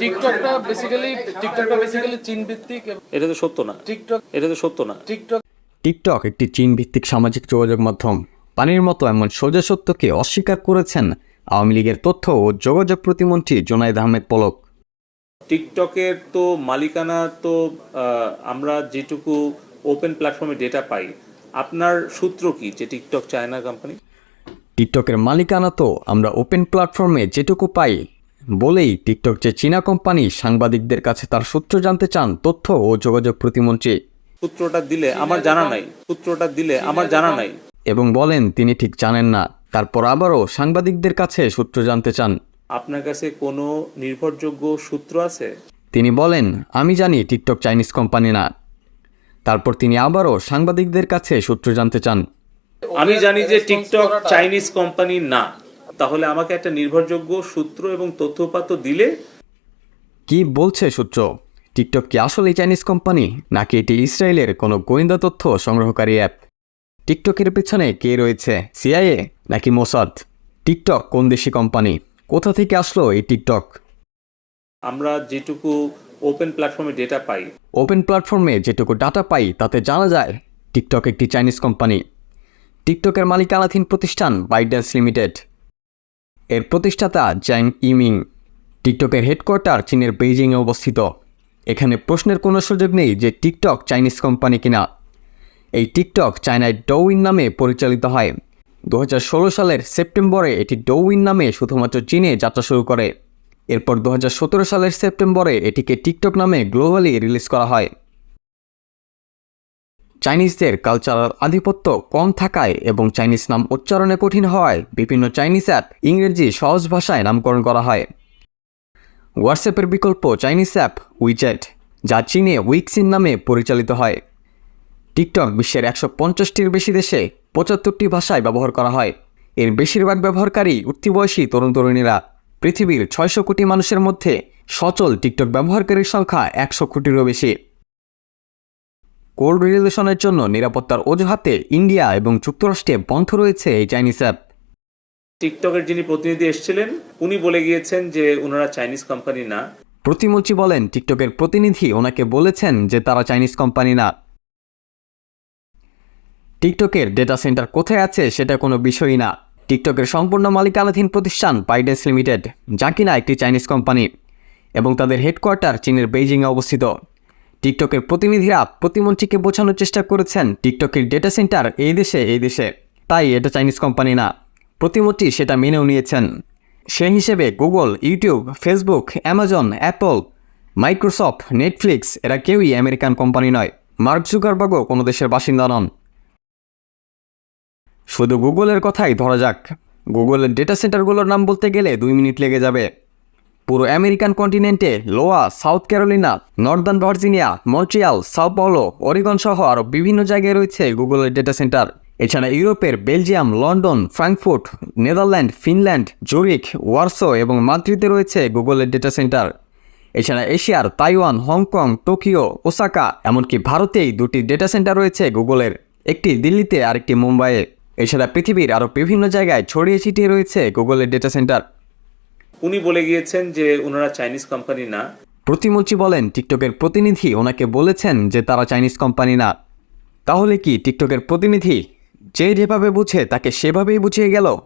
টিকটকটা basically টিকটকটা basically চীন ভিত্তিক এটা তো সত্য না। টিকটক এটা তো সত্য না। টিকটক টিকটক একটি চীন ভিত্তিক সামাজিক যোগাযোগ মাধ্যম। পানির মতো এমন সোজা সত্যকে অস্বীকার করেছেন আওয়ামী লীগের তথ্য ও যোগাযোগ প্রতিমন্ত্রী জোনায়েদ আহমেদ পলক। টিকটকের তো মালিকানা তো আমরা যেটুকু ওপেন প্ল্যাটফর্মে ডেটা পাই আপনার সূত্র কি যে টিকটক চায়না কোম্পানি টিকটকের মালিকানা তো আমরা ওপেন প্ল্যাটফর্মে যেটুকু পাই বলেই টিকটক যে চীনা কোম্পানি সাংবাদিকদের কাছে তার সূত্র জানতে চান তথ্য ও যোগাযোগ প্রতিমন্ত্রী। সূত্রটা দিলে আমার জানা নাই। সূত্রটা দিলে আমার জানা নাই। এবং বলেন তিনি ঠিক জানেন না। তারপর আবারও সাংবাদিকদের কাছে সূত্র জানতে চান। আপনার কাছে কোনো নির্ভরযোগ্য সূত্র আছে? তিনি বলেন আমি জানি টিকটক চাইনিজ কোম্পানি না। তারপর তিনি আবারও সাংবাদিকদের কাছে সূত্র জানতে চান। আমি জানি যে টিকটক চাইনিজ কোম্পানি না। তাহলে আমাকে একটা নির্ভরযোগ্য সূত্র এবং তথ্যপাত্র দিলে? কি বলছে সূত্র? টিকটক কি আসলে চাইনিজ কোম্পানি নাকি এটি ইসরায়েলের কোনো গোয়েন্দা তথ্য সংগ্রহকারী অ্যাপ? টিকটকের পেছনে কে রয়েছে সিআইএ নাকি মোসাদ? টিকটক কোন দেশি কোম্পানি? কোথা থেকে আসলো এই টিকটক? আমরা যেটুকু ওপেন প্ল্যাটফর্মে ডেটা পাই। ওপেন প্ল্যাটফর্মে যেটুকু ডাটা পাই তাতে জানা যায় টিকটক একটি চাইনিজ কোম্পানি। টিকটকের মালিকানাধীন প্রতিষ্ঠান বাইডেন্স লিমিটেড এর প্রতিষ্ঠাতা জ্যাং ইমিং। টিকটকের হেডকোয়ার্টার চীনের বেইজিংয়ে অবস্থিত। এখানে প্রশ্নের কোনো সুযোগ নেই যে টিকটক চাইনিজ কোম্পানি কিনা। এই টিকটক চায়নায় ডৌইন নামে পরিচালিত হয়। দু হাজার ষোলো সালের সেপ্টেম্বরে এটি ডৌইন নামে শুধুমাত্র চীনে যাত্রা শুরু করে। এরপর দু হাজার সতেরো সালের সেপ্টেম্বরে এটিকে টিকটক নামে গ্লোবালি রিলিজ করা হয়। চাইনিজদের কালচারাল আধিপত্য কম থাকায় এবং চাইনিজ নাম উচ্চারণে কঠিন হওয়ায় বিভিন্ন চাইনিজ অ্যাপ ইংরেজি সহজ ভাষায় নামকরণ করা হয়। হোয়াটসঅ্যাপের বিকল্প চাইনিজ অ্যাপ উইচ্যাট যা চীনে উইক্সিন নামে পরিচালিত হয়। টিকটক বিশ্বের একশো পঞ্চাশটির বেশি দেশে পঁচাত্তরটি ভাষায় ব্যবহার করা হয়। এর বেশিরভাগ ব্যবহারকারী উঠতি বয়সী তরুণ তরুণীরা পৃথিবীর ছয়শো কোটি মানুষের মধ্যে সচল টিকটক ব্যবহারকারীর সংখ্যা একশো কোটিরও বেশি। কোল্ড রিলেশনের জন্য নিরাপত্তার অজুহাতে ইন্ডিয়া এবং যুক্তরাষ্ট্রে বন্ধ রয়েছে এই চাইনিজ অ্যাপ। টিকটকের যিনি প্রতিনিধি এসেছিলেন উনি বলে গিয়েছেন যে ওনারা চাইনিজ কোম্পানি না। প্রতিমন্ত্রী বলেন টিকটকের প্রতিনিধি ওনাকে বলেছেন যে তারা চাইনিজ কোম্পানি না। টিকটকের ডেটা সেন্টার কোথায় আছে সেটা কোনো বিষয়ই না। টিকটকের সম্পূর্ণ মালিকানাধীন প্রতিষ্ঠান বাইডেন্স লিমিটেড যা কিনা একটি চাইনিজ কোম্পানি এবং তাদের হেডকোয়ার্টার চীনের বেইজিংয়ে অবস্থিত। টিকটকের প্রতিনিধিরা প্রতিমন্ত্রীকে বোঝানোর চেষ্টা করেছেন টিকটকের ডেটা সেন্টার এই দেশে এই দেশে। তাই এটা চাইনিজ কোম্পানি না। প্রতিমন্ত্রী সেটা মেনেও নিয়েছেন। সেই হিসেবে Google YouTube Facebook Amazon Apple Microsoft Netflix এরা কেউই আমেরিকান কোম্পানি নয়। মার্ক জুকারবার্গও কোনো দেশের বাসিন্দা নন। শুধু গুগলের কথাই ধরা যাক। গুগলের ডেটা সেন্টারগুলোর নাম বলতে গেলে দুই মিনিট লেগে যাবে। পুরো American কন্টিনেন্টে Iowa, South Carolina, Northern Virginia, Montreal, Sao Paulo, Oregon সহ আরও বিভিন্ন জায়গায় রয়েছে গুগলের ডেটা সেন্টার এছাড়া ইউরোপের Belgium, London, Frankfurt, Netherland, Finland Zurich Warsaw এবং মাদ্রিদে রয়েছে গুগলের ডেটা সেন্টার এছাড়া এশিয়ার তাইওয়ান, হংকং, টোকিও, ওসাকা, এমনকি ভারতেই দুটি ডেটা সেন্টার রয়েছে গুগলের একটি দিল্লিতে, আরেকটি মুম্বাইয়ে। এছাড়া পৃথিবীর আরও বিভিন্ন জায়গায় ছড়িয়ে ছিটিয়ে রয়েছে গুগলের ডেটা সেন্টার উনি বলে গিয়েছেন যে ওনারা চাইনিজ কোম্পানি না। প্রতিমন্ত্রী বলেন, টিকটকের প্রতিনিধি ওনাকে বলেছেন যে তারা চাইনিজ কোম্পানি না। তাহলে কি টিকটকের প্রতিনিধি যে যেভাবে বুঝে তাকে সেভাবেই বুঝিয়ে গেল?